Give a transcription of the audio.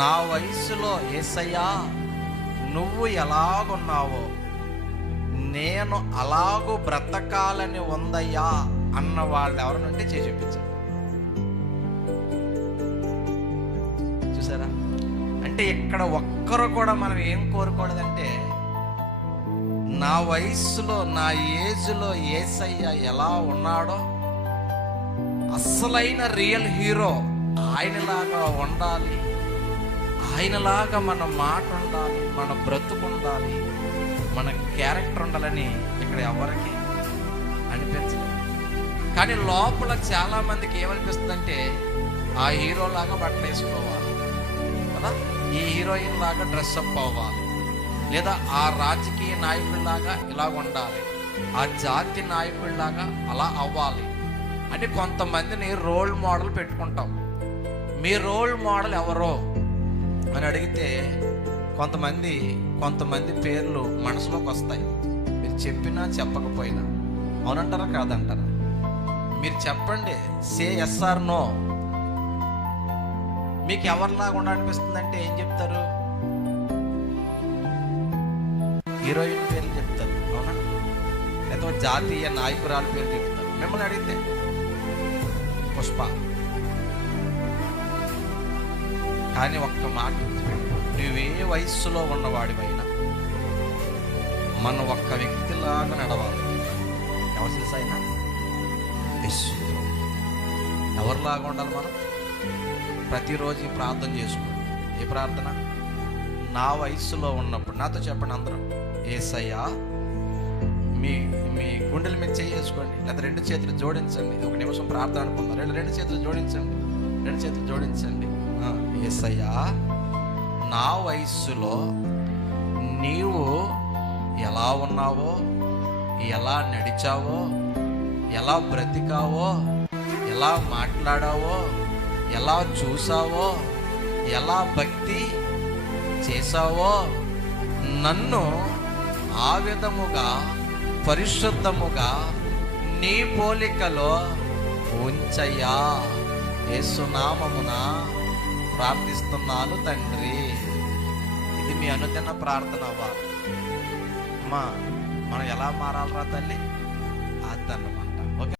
నా వయసులో యేసయ్యా నువ్వు ఎలాగున్నావో నేను అలాగూ బ్రతకాలని ఉందయ్యా అన్న వాళ్ళు ఎవరినంటే చేసి చూపించారు. చూసారా? అంటే ఇక్కడ ఒక్కరు కూడా మనం ఏం కోరుకోలేదంటే, నా వయసులో నా ఏజ్లో యేసయ్య ఎలా ఉన్నాడో అసలైన రియల్ హీరో ఆయనలాగా ఉండాలి, ఆయనలాగా మన మాట ఉండాలి, మన బ్రతుకు ఉండాలి, మన క్యారెక్టర్ ఉండాలని ఇక్కడ ఎవరికి అనిపించలేదు. కానీ లోపల చాలా మందికి ఏమనిపిస్తుందంటే, ఆ హీరోలాగా బట్టలు వేసుకోవాలి కదా, ఈ హీరోయిన్ లాగా డ్రెస్అప్ అవ్వాలి, లేదా ఆ రాజకీయ నాయకుడిలాగా ఇలా ఉండాలి, ఆ జాతి నాయకుడిలాగా అలా అవ్వాలి అని కొంతమందిని రోల్ మోడల్ పెట్టుకుంటాం. మీ రోల్ మోడల్ ఎవరో అని అడిగితే కొంతమంది పేర్లు మనసులోకి వస్తాయి. మీరు చెప్పినా చెప్పకపోయినా. అవునంటారా కాదంటారా? మీరు చెప్పండి, సే ఎస్ ఆర్ నో. మీకు ఎవరిలాగా ఉండాలనిపిస్తుందంటే ఏం చెప్తారు? హీరోయిన్ పేర్లు చెప్తారు, అవునా? లేదా జాతీయ నాయకురాల పేరు చెప్తారు. మిమ్మల్ని అడిగితే పుష్ప. కానీ ఒక్క మాట, నువ్వే వయస్సులో ఉన్నవాడివైనా మనం ఒక్క వ్యక్తిలాగా నడవాలి. ఎవరు తెలుసా అయినా? ఎవరిలాగా ఉండాలి మనం? ప్రతిరోజు ప్రార్థన చేసుకోండి. ఏ ప్రార్థన? నా వయస్సులో ఉన్నప్పుడు నాతో చెప్పండి అందరూ, యేసయ్యా, మీ మీ గుండెల మీద చేసుకోండి, లేదా రెండు చేతులు జోడించండి. ఒక నిమిషం ప్రార్థన అనుకుందాం. రెండు చేతులు జోడించండి. యేసయ్యా, నా వయస్సులో నీవు ఎలా ఉన్నావో, ఎలా నడిచావో, ఎలా బ్రతికావో, ఎలా మాట్లాడావో, ఎలా చూసావో, ఎలా భక్తి చేసావో నన్ను ఆ విధముగా పరిశుద్ధముగా నీ పోలికలో ఉంచయ్యా. యేసునామమున ప్రార్థిస్తున్నాను తండ్రి. ఇది మీ అనుదిన ప్రార్థన అవ్వాలి. అమ్మా, మనం ఎలా మారాలరా తల్లి? అదన్నమాట.